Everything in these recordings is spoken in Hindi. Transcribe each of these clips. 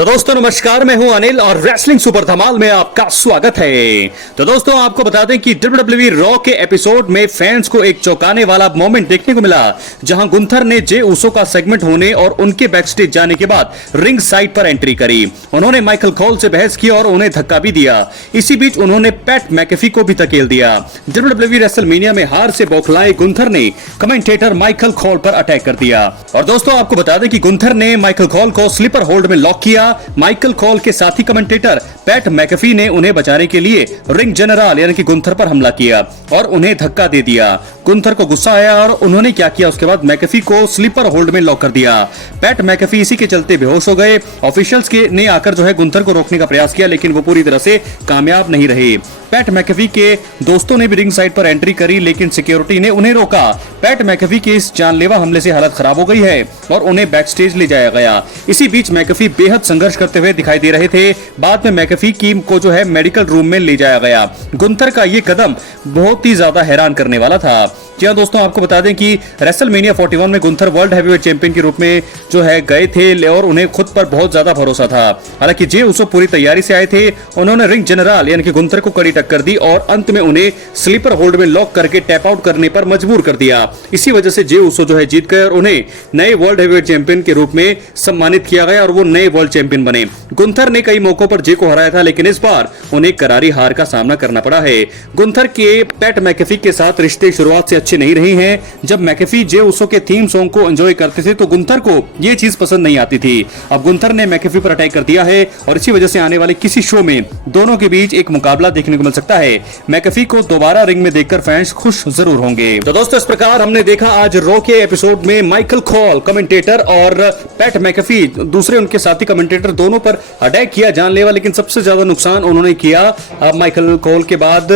तो दोस्तों नमस्कार, मैं हूं अनिल और रेसलिंग सुपर धमाल में आपका स्वागत है। तो दोस्तों आपको बता दें कि WWE रॉ के एपिसोड में फैंस को एक चौंकाने वाला मोमेंट देखने को मिला, जहां गुंथर ने जे ऊसो का सेगमेंट होने और उनके बैकस्टेज जाने के बाद रिंग साइड पर एंट्री करी। उन्होंने माइकल कॉल से बहस की और उन्हें धक्का भी दिया। इसी बीच उन्होंने पैट मैकेफी को भी धकेल दिया। WWE रेसलमेनिया में हार से बौखलाए गुंथर ने कमेंटेटर माइकल कॉल पर अटैक कर दिया। और दोस्तों आपको बता दें कि गुंथर ने माइकल कॉल को स्लीपर होल्ड में लॉक किया। माइकल कॉल के साथी कमेंटेटर पैट मैकेफी ने उन्हें बचाने के लिए रिंग जनरल यानी कि गुंथर पर हमला किया और उन्हें धक्का दे दिया। गुंथर को गुस्सा आया और उन्होंने क्या किया, उसके बाद मैकेफी को स्लीपर होल्ड में लॉक कर दिया। पैट मैकेफी इसी के चलते बेहोश हो गए। ऑफिशियल्स ने आकर जो है गुंथर को रोकने का प्रयास किया, लेकिन वो पूरी तरह से कामयाब नहीं रहे। पैट मैकेफी के दोस्तों ने भी रिंग साइड पर एंट्री करी, लेकिन सिक्योरिटी ने उन्हें रोका। पैट मैकेफी के इस जानलेवा हमले से हालत खराब हो गई है और उन्हें बैकस्टेज ले जाया गया। इसी बीच मैकेफी बेहद संघर्ष करते हुए दिखाई दे रहे थे। बाद में मैकेफी को जो है मेडिकल रूम में ले जाया गया। गुंथर का ये कदम बहुत ही ज्यादा हैरान करने वाला था। जी हाँ दोस्तों, आपको बता दें कि रेसलमेनिया 41 में गुंथर वर्ल्ड हैवीवेट चैंपियन के रूप में जो है गए थे और उन्हें खुद पर बहुत ज्यादा भरोसा था। हालांकि जे उसो पूरी तैयारी से आए थे। उन्होंने रिंग जनरल यानी कि गुंथर को कड़ी टक्कर दी और अंत में उन्हें स्लीपर होल्ड में लॉक करके टैप आउट करने पर मजबूर कर दिया। इसी वजह से जे उसो जो है जीत गए और उन्हें नए वर्ल्ड हैवीवेट चैंपियन के रूप में सम्मानित किया गया और वो नए वर्ल्ड चैंपियन बने। गुंथर ने कई मौकों पर जे को हराया था, लेकिन इस बार उन्हें करारी हार का सामना करना पड़ा है। गुंथर के पैट मैकेफी के साथ रिश्ते शुरुआत से अच्छे नहीं रहे हैं। जब मैकेफी जे उसो के थीम सॉन्ग को एंजॉय करते थे तो गुंथर को यह चीज पसंद नहीं आती थी। अब गुंथर ने मैकेफी पर अटैक कर दिया है और इसी वजह से आने वाले किसी शो में दोनों के बीच एक मुकाबला देखने को मिल सकता है। मैकेफी को दोबारा रिंग में देखकर फैंस खुश जरूर होंगे। तो दोस्तों इस प्रकार हमने देखा आज रॉ के एपिसोड में माइकल कॉल कमेंटेटर और पैट मैकेफी दूसरे उनके साथी कमेंटेटर दोनों पर अटैक किया जानलेवा, लेकिन सबसे ज्यादा नुकसान उन्होंने किया माइकल कॉल के बाद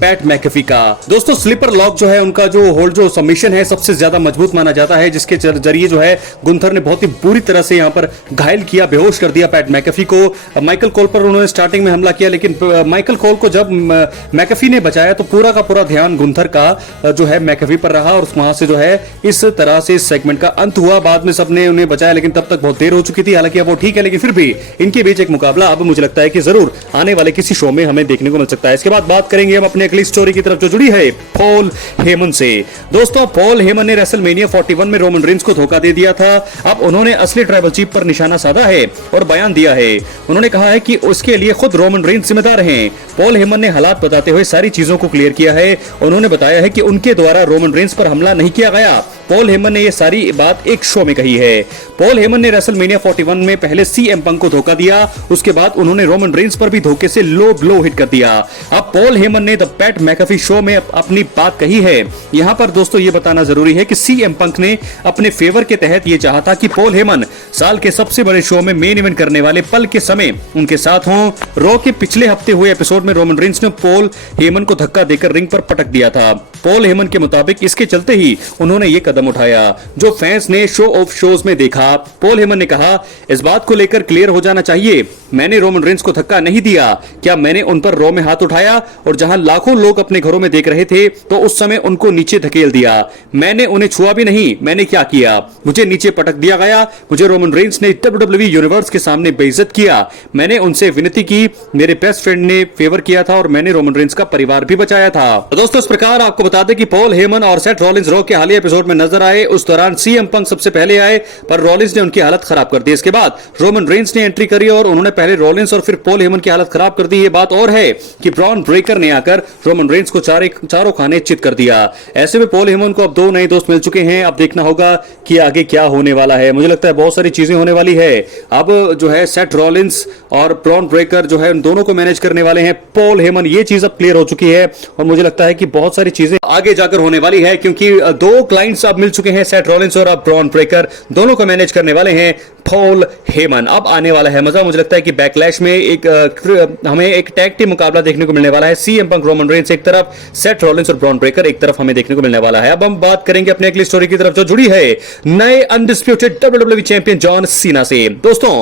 पैट मैकेफी का। दोस्तों स्लीपर लॉक जो है उनका जो होल्ड जो सबमिशन है सबसे ज्यादा मजबूत माना जाता है, जिसके जरिए जो है गुंथर ने बहुत ही बुरी तरह से यहां पर घायल किया, बेहोश कर दिया पैट मैकेफी को। माइकल कॉल पर उन्होंने स्टार्टिंग में हमला किया, लेकिन माइकल कॉल को जब मैकेफी ने बचाया तो पूरा का पूरा ध्यान गुंथर का जो है मैकेफी पर रहा और वहां से जो है इस तरह से इस सेगमेंट का अंत हुआ। बाद में सबने उन्हें बचाया, लेकिन तब तक बहुत देर हो चुकी थी। हालांकि अब वो ठीक है, लेकिन फिर भी इनके बीच एक मुकाबला अब मुझे लगता है कि जरूर आने वाले किसी शो में हमें देखने को मिल सकता है। इसके बाद बात करेंगे हम अपने अगली स्टोरी की तरफ जो जुड़ी है पॉल हेमन से। दोस्तों पॉल हेमन ने रेसलमेनिया 41 में रोमन रेंस को धोखा दे दिया था। अब उन्होंने असली ट्राइबल चीफ पर निशाना साधा है और बयान दिया है। उन्होंने कहा है कि उसके लिए खुद रोमन रेंस जिम्मेदार हैं। पॉल हेमन ने हालात बताते हुए सारी चीजों को क्लियर किया है। उन्होंने बताया है कि उनके द्वारा रोमन रेंस पर हमला नहीं किया गया। पॉल हेमन ने यह सारी बात एक शो में कही है। पॉल हेमन ने रेसलमेनिया 41 में पहले सीएम पंक को धोखा दिया, उसके बाद उन्होंने रोमन रेंस पर भी धोखे से लो ब्लो हिट कर दिया। अब पॉल हेमन ने द पैट मैकेफी शो में अपनी बात कही है। यहां पर दोस्तों ये बताना जरूरी है कि सीएम पंक ने अपने फेवर के तहत यह चाहा था कि पॉल हेमन साल के सबसे बड़े शो में मेन इवेंट करने वाले पल के समय उनके साथ हों। रॉ के पिछले हफ्ते हुए एपिसोड में रोमन रेंस ने पॉल हेमन को धक्का देकर रिंग पर पटक दिया था। पॉल हेमन के मुताबिक इसके चलते ही उन्होंने ये कदम उठाया जो फैंस ने शो ऑफ शोज में देखा। पॉल हेमन ने कहा, इस बात को लेकर क्लियर हो जाना चाहिए, मैंने रोमन रेंस को धक्का नहीं दिया। क्या मैंने उन पर रॉ में हाथ उठाया और जहां लाखों लोग अपने घरों में देख रहे थे तो उस समय उनको नीचे धकेल दिया? मैंने उन्हें छुआ भी नहीं। मैंने क्या किया? मुझे नीचे पटक दिया गया। मुझे रोमन रेंस ने WWE यूनिवर्स के सामने बेइज्जत किया। मैंने उनसे विनती की, मेरे बेस्ट फ्रेंड ने फेवर किया था और मैंने रोमन रेंस का परिवार भी बचाया था। तो दोस्तों इस प्रकार आपको बता दें कि पॉल हेमन और सेथ रॉलिंस रॉ के हालिया एपिसोड में नजर आए। उस दौरान सीएम पंक सबसे पहले आए, पर रॉलिंस ने उनकी हालत खराब कर दी। इसके बाद रोमन रेंस ने एंट्री करी और उन्होंने पहले रॉलिंस और फिर पॉल हेमन की हालत खराब कर दी। ये बात और है कि ब्रॉन ब्रेकर ने आकर रोमन रेंस को चारों खाने चित कर दिया। ऐसे में पॉल हेमन को अब दो नए दोस्त मिल चुके हैं। अब देखना होगा कि आगे क्या होने वाला है। मुझे लगता है बहुत सारी चीजें होने वाली है। अब जो है सेथ रॉलिंस और ब्रॉन ब्रेकर जो है उन दोनों को मैनेज करने वाले हैं पॉल हेमन। ये चीज अब क्लियर हो चुकी है और मुझे लगता है कि बहुत सारी चीजें आगे जाकर होने वाली है, क्योंकि दो क्लाइंट्स अब मिल चुके हैं, सेथ रॉलिंस और अब ब्रॉन ब्रेकर, दोनों को मैनेज करने वाले हैं पॉल हेमन। अब आने वाला है मजा। मुझे लगता है कि बैकलैश में हमें एक टैग टीम मुकाबला देखने को मिलने वाला है। सीएम पंक रोमन रेंस एक तरफ, सेथ रॉलिंस और ब्रॉन ब्रेकर एक तरफ हमें देखने को मिलने वाला है। अब हम बात करेंगे अपने अगली स्टोरी की तरफ जो जुड़ी है नए undisputed WWE champion John Cena से। दोस्तों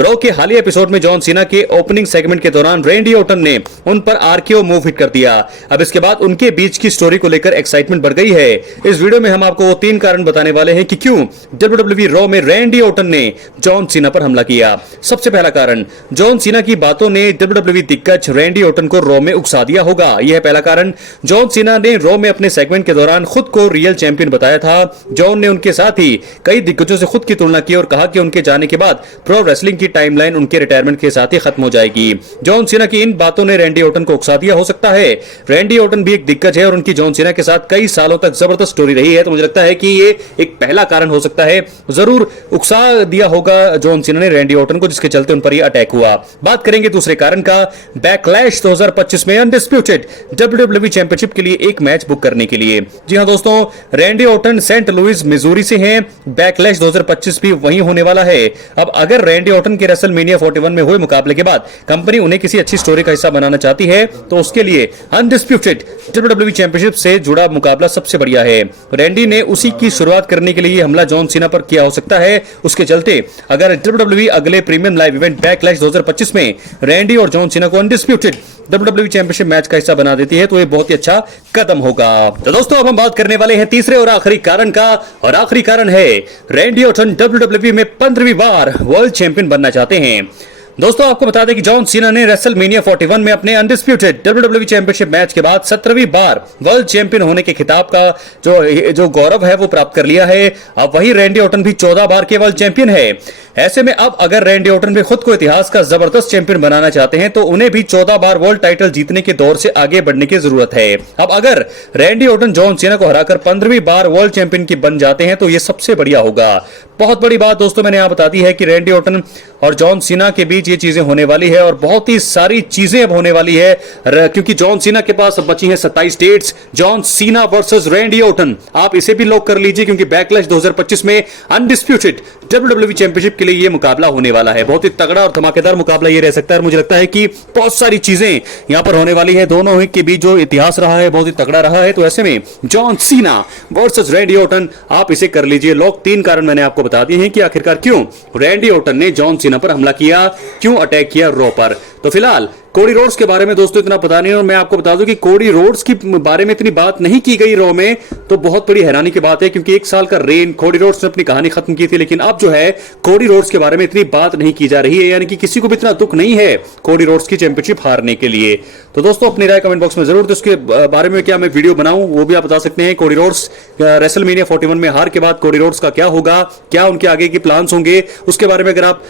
रॉ के हालिया एपिसोड में जॉन सीना के ओपनिंग सेगमेंट के दौरान रैंडी ऑर्टन ने उन पर आरकेओ मूव हिट कर दिया। अब इसके बाद उनके बीच की स्टोरी को लेकर एक्साइटमेंट बढ़ गई है। इस वीडियो में हम आपको वो तीन कारण बताने वाले हैं कि क्यों WWE रॉ में रैंडी ऑर्टन ने जॉन सीना पर हमला किया। सबसे पहला कारण, जॉन सीना की बातों ने WWE दिग्गज रैंडी ऑर्टन को रॉ में उकसा दिया होगा। यह है पहला कारण। जॉन सीना ने रॉ में अपने सेगमेंट के दौरान खुद को रियल चैंपियन बताया था। जॉन ने उनके साथ ही कई दिग्गजों से खुद की तुलना की और कहा कि उनके जाने के बाद प्रो रेसलिंग की टाइमलाइन उनके रिटायरमेंट के साथ ही खत्म हो जाएगी। जॉन सीना की इन बातों ने रैंडी ऑर्टन को उकसा दिया हो सकता है। रैंडी ऑर्टन भी एक दिग्गज है और उनकी जॉन सीना के साथ कई सालों तक जबरदस्त स्टोरी रही है, तो मुझे लगता है कि ये एक पहला कारण हो सकता है। जरूर उकसा दिया होगा जॉन सीना ने रैंडी ऑर्टन को, जिसके चलते उन पर यह अटैक हुआ। बात करेंगे दूसरे कारण का, बैकलैश 2025 में अनडिस्प्यूटेड WWE चैंपियनशिप के लिए एक मैच बुक करने के लिए। जी हां दोस्तों, Randy Orton Saint Louis Missouri से हैं। बैकलैश 2025 भी वहीं होने वाला है। अब अगर रैंडी ऑर्टन के रेसलमेनिया 41 में हुए मुकाबले के बाद कंपनी उन्हें किसी अच्छी स्टोरी का हिस्सा बनाना चाहती है, तो उसके लिए अनडिस्प्यूटेड WWE चैंपियनशिप से जुड़ा मुकाबला सबसे बढ़िया है। रैंडी ने उसी की शुरुआत करने के लिए हमला जॉन सीना पर किया हो सकता है। उसके चलते अगर WWE अगले प्रीमियम लाइव इवेंट बैकलैश 2025 में रैंडी और जॉन सीना को अनडिस्प्यूटेड WWE चैंपियनशिप मैच का हिस्सा बना देती है, तो ये बहुत ही अच्छा कदम होगा। तो दोस्तों, अब हम बात करने वाले हैं तीसरे और आखिरी कारण का, और आखिरी कारण है रैंडी ऑर्टन WWE में 15वीं बार वर्ल्ड चैंपियन बनना चाहते हैं। दोस्तों, आपको बता दें कि जॉन सीना ने रेसलमेनिया 41 में अपने अनडिस्प्यूटेड WWE चैंपियनशिप मैच के बाद 17वीं बार वर्ल्ड चैंपियन होने के खिताब का जो गौरव है वो प्राप्त कर लिया है। अब वही रैंडी ऑर्टन भी 14 बार के वर्ल्ड चैंपियन है। ऐसे में अब अगर रैंडी ऑर्टन भी खुद को इतिहास का जबरदस्त चैंपियन बनाना चाहते हैं, तो उन्हें भी 14 बार वर्ल्ड टाइटल जीतने के दौर से आगे बढ़ने की जरूरत है। अब अगर रैंडी ऑर्टन जॉन सीना को हराकर 15वीं बार वर्ल्ड चैंपियन की बन जाते हैं, तो यह सबसे बढ़िया होगा। बहुत बड़ी बात दोस्तों मैंने यहां बता दी है कि रैंडी ऑर्टन और जॉन सीना के बीच ये चीजें होने वाली है, और बहुत ही सारी चीजें अब होने वाली है, क्योंकि जॉन सीना के पास अब बची हैं 27 dates. John Cena versus Randy Orton, आप इसे भी लॉक कर लीजिए, क्योंकि बैकलैश 2025 में अनडिस्प्यूटेड WWE चैंपियनशिप के लिए ये मुकाबला होने वाला है। बहुत ही तगड़ा और धमाकेदार मुकाबला ये रह सकता है, और मुझे लगता है कि बहुत सारी चीजें यहां पर होने वाली है। दोनों के बीच जो इतिहास रहा है बहुत ही तगड़ा रहा है, तो ऐसे में John Cena versus Randy Orton, आप इसे कर लीजिए लॉक। 3 कारण मैंने आपको बता दिए हैं कि आखिरकार क्यों रैंडी ऑर्टन ने जॉन सीना पर हमला किया, क्यों अटैक किया रॉ पर। तो फिलहाल कोडी रोड्स के बारे में दोस्तों इतना पता नहीं, और मैं आपको बता दूं कि कोडी रोड्स के बारे में इतनी बात नहीं की गई रॉ में, तो बहुत बड़ी हैरानी की बात है, क्योंकि 1 साल का रेन कोडी रोड्स ने अपनी कहानी खत्म की थी, लेकिन अब जो है कोडी रोड्स के बारे में इतनी बात नहीं की जा रही है, यानी कि किसी को भी इतना दुख नहीं है कोडी रोड्स की चैंपियनशिप हारने के लिए। तो दोस्तों, अपनी राय कमेंट बॉक्स में जरूर, उसके बारे में क्या मैं वीडियो बनाऊं वो भी आप बता सकते हैं। कोडी रोड्स रेसलमेनिया 41 में हार के बाद कोडी रोड्स का क्या होगा, क्या उनके आगे के प्लान्स होंगे, उसके बारे में अगर आप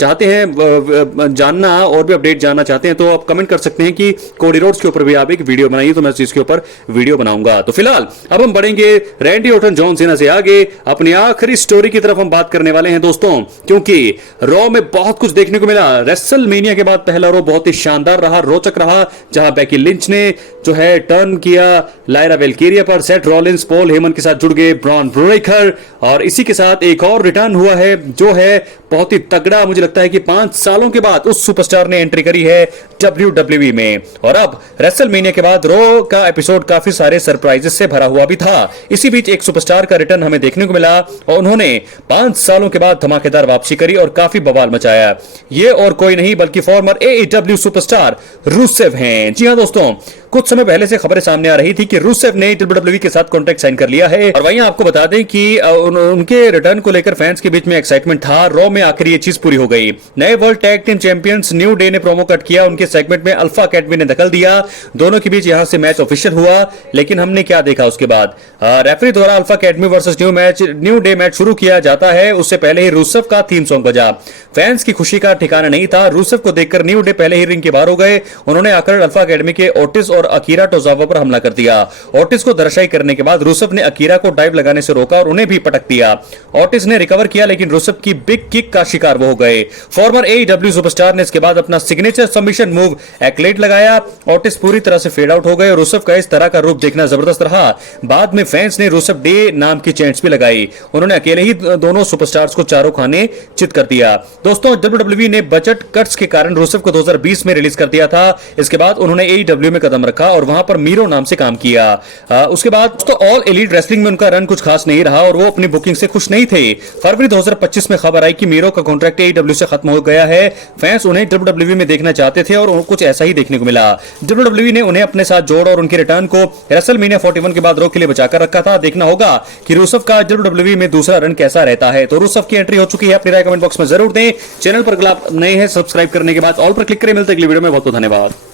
चाहते हैं जानना और भी अपडेट जानना चाहते हैं, तो आप कमेंट कर सकते हैं कि कोडी रोड्स के ऊपर भी आप एक वीडियो बनाइए, तो मैं इसके ऊपर वीडियो बनाऊंगा। तो फिलहाल अब हम बढ़ेंगे रैंडी ऑर्टन जॉन सीना से आगे, अपनी आखिरी स्टोरी की तरफ हम बात करने वाले हैं दोस्तों, क्योंकि रॉ में बहुत कुछ देखने को मिला। रेसलमेनिया के बाद पहला रॉ बहुत ही शानदार रहा, रोचक रहा, जहां बेकी लिंच ने जो है टर्न किया लायरा वेल्केरिया पर, सेथ रॉलिंस पॉल हेमन के साथ जुड़ गए ब्रॉन ब्रेकर, और इसी के साथ एक और रिटर्न हुआ है जो है बहुत ही तगड़ा। मुझे लगता है कि 5 सालों के बाद उस सुपरस्टार ने एंट्री करी है WWE में, और अब रेसलमेनिया के बाद रॉ का एपिसोड काफी सारे सरप्राइजेस से भरा हुआ भी था। इसी बीच एक सुपरस्टार का रिटर्न हमें देखने को मिला, और उन्होंने 5 सालों के बाद धमाकेदार वापसी करी और काफी बवाल मचाया। ये और कोई नहीं बल्कि फॉर्मर AEW सुपरस्टार रूसेव हैं। जी हां दोस्तों, कुछ समय पहले से खबरें सामने आ रही थी कि रूसेव ने WWE के साथ कॉन्ट्रैक्ट साइन कर लिया है, और वहीं आपको बता दें कि उनके रिटर्न को लेकर फैंस के बीच में एक्साइटमेंट था। रॉ में आखिर ये चीज पूरी हो गई। नए world tag team champions new day ने प्रोमो कट किया, उनके सेगमेंट में अल्फा अकेडमी ने दखल दिया, दोनों के बीच यहां से मैच ऑफिशियल हुआ। लेकिन हमने क्या देखा उसके बाद, रेफरी द्वारा alpha academy versus new day match शुरू किया जाता है, उससे पहले ही रूसेव का थीम सॉन्ग बजा। फैंस की खुशी का ठिकाना नहीं था। रूसेव को देखकर न्यू डे पहले ही रिंग के बाहर हो गए। उन्होंने आकर अल्फा अकेडमी के ओटिस और अकीरा टोजावा पर हमला कर दिया। ओटिस को धराशायी करने के बाद रूसेव ने अकीरा को डाइव लगाने से रोका और उन्हें भी पटक दिया। ओटिस ने रिकवर किया, लेकिन रूसेव की बिग किक का शिकार वो हो गए। फॉर्मर AEW सुपरस्टार ने इसके बाद अपना सिग्नेचर सबमिशन मूव एक्लेट लगाया। ओटिस पूरी तरह से फेड आउट हो गए। रूसेव का इस तरह का रूप देखना जबरदस्त रहा। बाद में फैंस ने रूसेव डे नाम की चैंट्स भी लगाई। उन्होंने अकेले ही दोनों सुपरस्टार्स को चारों खाने चित कर दिया। दोस्तों, WWE ने बजट कट्स के कारण रूसेव को 2020 में रिलीज कर दिया था। इसके बाद उन्होंने AEW में कदम रखा और वहां पर मीरो नाम से काम किया। उसके बाद तो ऑल एलीट रेसलिंग में उनका रन कुछ खास नहीं रहा और वो अपनी बुकिंग से खुश नहीं थे। फरवरी 2025 में खबर आई कि मीरो का कॉन्ट्रैक्ट AEW से खत्म हो गया है। फैंस उन्हें WWE में में देखना चाहते थे और कुछ ऐसा ही देखने को मिला। WWE ने उन्हें अपने साथ जोड़ और उनके रिटर्न को रेसलमेनिया 41 के बाद रॉ के लिए बचाकर रखा था। देखना होगा कि रूसेव का WWE में दूसरा रन कैसा रहता है। तो रूसेव की एंट्री हो चुकी है, अपनी राय कमेंट बॉक्स में जरूर दें। चैनल पर अगर आप नए हैं सब्सक्राइब करने के बाद ऑल पर क्लिक करें। मिलते हैं अगली वीडियो में, बहुत बहुत धन्यवाद।